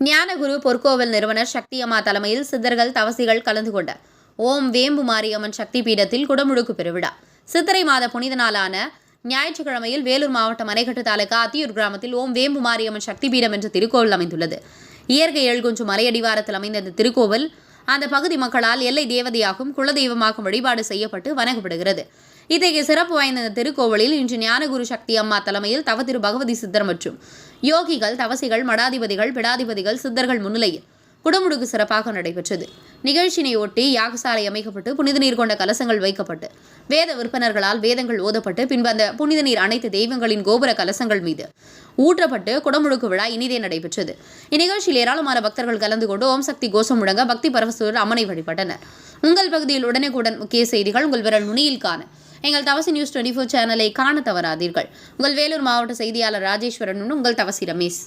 ஞானகுரு பொற்கோவில் நிறுவனர் சக்தி அம்மா தலைமையில் சித்தர்கள் தவசிகள் கலந்து கொண்ட ஓம் வேம்பு மாரியம்மன் சக்தி பீடத்தில் குடமுழுக்கு பெருவிழா. சித்திரை மாத புனித நாளான ஞாயிற்றுக்கிழமையில் வேலூர் மாவட்டம் அணைக்கட்டு தாலுகா அத்தியூர் கிராமத்தில் ஓம் வேம்பு மாரியம்மன் சக்தி பீடம் என்ற திருக்கோவில் அமைந்துள்ளது. இயற்கை எழுகுஞ்சு மலையடிவாரத்தில் அமைந்த இந்த திருக்கோவில் அந்த பகுதி மக்களால் எல்லை தேவதையாகவும் குலதெய்வமாகவும் வழிபாடு செய்யப்பட்டு வணங்கப்படுகிறது. இத்தகைய சிறப்பு வாய்ந்த இந்த திருக்கோவிலில் இன்று ஞானகுரு சக்தி அம்மா தலைமையில் தவத்திரு பகவதி சித்தர் மற்றும் யோகிகள், தவசிகள், மடாதிபதிகள், பிடாதிபதிகள், சித்தர்கள் முன்னிலையில் குடமுழுக்கு சிறப்பாக நடைபெற்றது. நிகழ்ச்சியினையொட்டி யாகசாலை அமைக்கப்பட்டு புனித நீர் கொண்ட கலசங்கள் வைக்கப்பட்டு வேத விற்பனர்களால் வேதங்கள் ஓதப்பட்டு பின்பு அந்த புனித நீர் அனைத்து தெய்வங்களின் கோபுர கலசங்கள் மீது ஊற்றப்பட்டு குடமுழுக்கு விழா இனிதே நடைபெற்றது. இந்நிகழ்ச்சியில் ஏராளமான பக்தர்கள் கலந்து கொண்டு ஓம் சக்தி கோஷம் முழங்க பக்தி பரவசோடு அம்மனை வழிபட்டனர். உங்கள் பகுதியில் உடனுக்குடன் முக்கிய செய்திகள் உங்கள் விரல் நுனியில் காண எங்கள் தவசி நியூஸ் 24 சேனலை காண தவறாதீர்கள். உங்கள் வேலூர் மாவட்ட செய்தியாளர் ராஜேஸ்வரன், உங்கள் தவசி ரமேஷ்.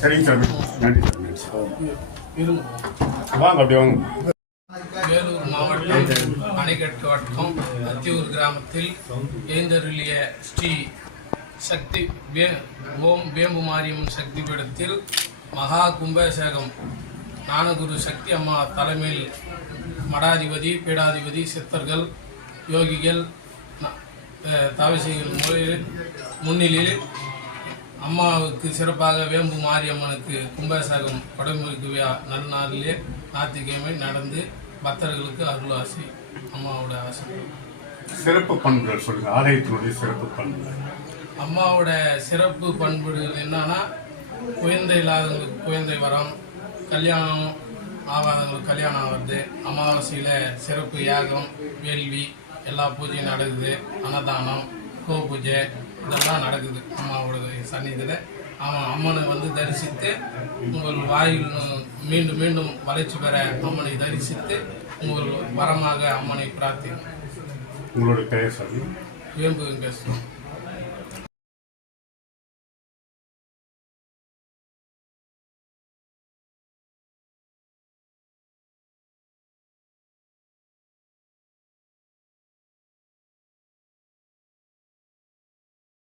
சரிங்க சார், நன்றி சார். வாங்க அப்படியே வாங்க. வேலூர் மாவட்டம் அணைக்கட்டு வட்டம் அத்தியூர் கிராமத்தில் எழுந்தருளிய ஸ்ரீ சக்தி ஓம் வேம்பு மாரியம்மன் சக்தி பீடத்தில் மகா கும்பாபிஷேகம் ஞானகுரு சக்தி அம்மா தலைமையில் மடாதிபதி, பீடாதிபதி, சித்தர்கள், யோகிகள், தவசிகள் முன்னிலையில் அம்மாவுக்கு சிறப்பாக வேம்பு மாரியம்மனுக்கு கும்பாபிஷேகம் குடமுழுக்கு நன்னாளிலே ஞாயிற்றுக்கிழமை நடந்து பக்தர்களுக்கு அருளாசி அம்மாவோட ஆசை. சிறப்பு பண்புகள் சொல்லுங்க, ஆலயத்தினுடைய சிறப்பு பண்புகள். அம்மாவோட சிறப்பு பண்புகள் என்னன்னா, குழந்தை இல்லாதவங்களுக்கு குழந்தை வரம், கல்யாணம் ஆகாதவங்களுக்கு கல்யாணம் ஆகிறது, அமாவாசையில் சிறப்பு யாகம், வேள்வி எல்லா பூஜையும் நடக்குது, அன்னதானம், கோ பூஜை இதெல்லாம் நடக்குது. அம்மாவோட சன்னிதியில் அம்மனை தரிசித்து உங்கள் வாயில் மீண்டும் மீண்டும் வளர்ச்சி பெற அம்மனை தரிசித்து உங்கள் வரமாக அம்மனை பிரார்த்திக்கும். உங்களோட பெயர் சொல்லி வேம்பு வெங்கடேஸ்வரன்.